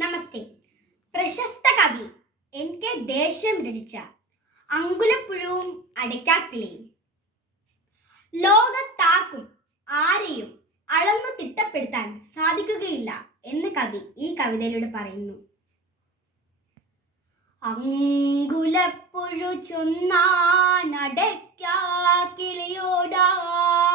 നമസ്തേ. പ്രശസ്ത കവി N K ദേശം രചിച്ച അങ്കുലപ്പുഴവും അടയ്ക്കാക്കിളിയും ലോകത്താർക്കും ആരെയും അളന്നു തിട്ടപ്പെടുത്താൻ സാധിക്കുകയില്ല എന്ന് കവി ഈ കവിതയിലൂടെ പറയുന്നു. അങ്കുലപ്പുഴു ചൊന്നാനടയ്ക്കാക്കിളിയോടായി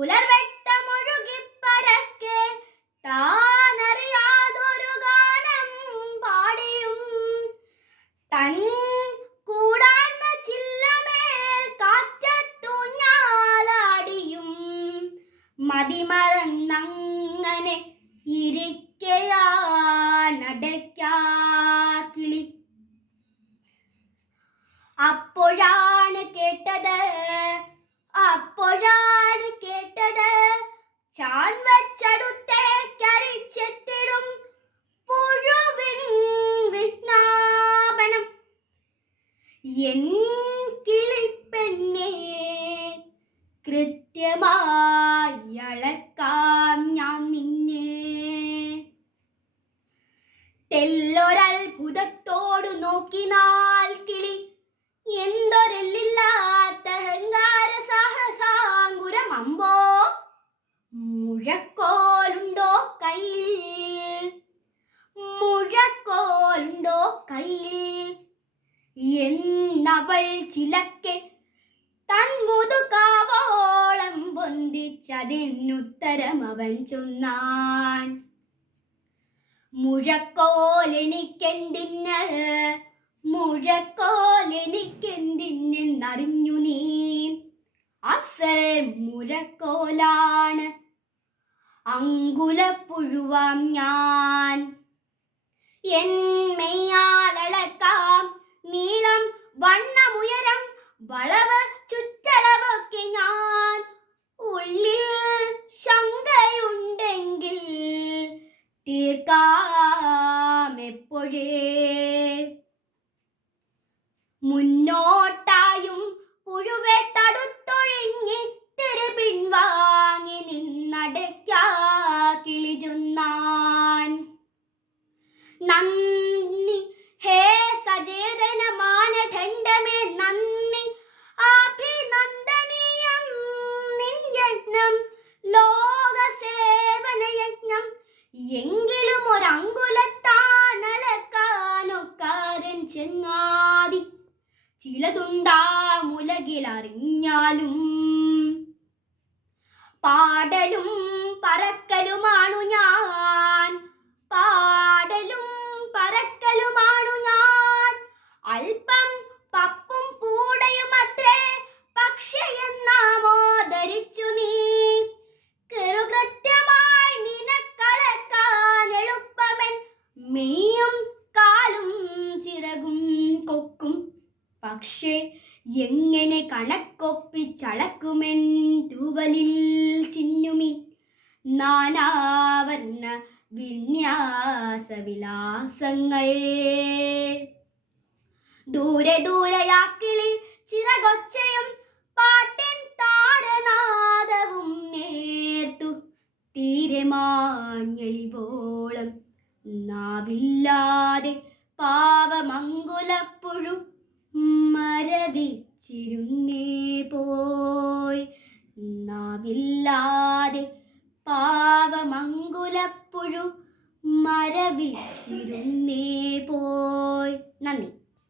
പുലർവെട്ടമൊഴുകി പരക്കെ താനറിയാതൊരു ഗാനം പാടിയും തൻ ചാൺ വെച്ചടുത്തേക്കരിച്ചെത്തിടും പുഴുവിൻ വിജ്ഞാപനം എൻ കിളിപ്പെണ്ണേ കൃത്യമായി അളക്കാം ഞാൻ നിന്നെ. തെല്ലൊരത്ഭുതത്തോടു മുഴക്കോലുണ്ടോ കയ്യിൽ? മുഴക്കോലുണ്ടോ കയ്യിൽ? എന്നവൾ ചിലക്കെ തൻ മുതുകാവോളം പൊന്തിച്ചതിനുത്തരം അവൻ ചൊന്നാൻ. മുഴക്കോലെനിക്കെന്തിന്? മുഴക്കോലെനിക്കെന്തിനെന്നറിഞ്ഞു നീ? അസൽ മുഴക്കോലാണ് അങ്കുലപ്പുഴുവാം ഞാൻ എന്മയാലളക്കാം നീളം വണ്ണമുയരം വളവ് ചുറ്റളവൊക്കെ ഞാൻ ഉള്ളിൽ ശങ്കയുണ്ടെങ്കിൽ തീർക്കാം എപ്പോഴേ മുന്നോട്ടായും പുഴുവെ തടുത്തൊഴിഞ്ഞിത്തിരി പിൻവാങ്ങി നിന്നടയ്ക്കാ കിളിചുന്നാൻ നന്ദി ഹേ സചേതന മാനദണ്ഡമേ നന്ദി അഭിനന്ദനീയം നിൻ ലോക സേവന യജ്ഞം എങ്കിലും ഒരങ്കുലത്താനലക്കാനൊക്കാരൻ ചെങ്ങാതി. ചിലതുണ്ടാമുലകിലറിഞ്ഞാലും പാടലും പറക്കലുമാണു ഞാൻ. പാടലും പറക്കലുമാണു ഞാൻ. അല്പം പപ്പും പൂടയും അത്രേ പക്ഷെ എന്നാമോ ധരിച്ചു നീ. കൃത്യമായി നിനക്കളക്കാൻ എളുപ്പമൻ മെയ്യും കാലും ചിറകും കൊക്കും. പക്ഷേ എങ്ങനെ കണക്കൊപ്പിച്ചളക്കുമെൻ തൂവലിൽ ചിന്നുമി? നാനാവർണ വിന്യാസവിലാസങ്ങൾ. ദൂരെ ദൂരയാക്കിളി ചിറകൊച്ചയും പാട്ടിൻ താരനാദവും നേർത്തു. തീരെ മാഞ്ഞളിവോളം നാവില്ലാതെ പാവമങ്കുലപ്പുഴു മരവിച്ചിരുന്നേ പോയി. നാവില്ലാതെ പാവമങ്കുലപ്പുഴു മരവിച്ചിരുന്നേ പോയി. നന്ദി.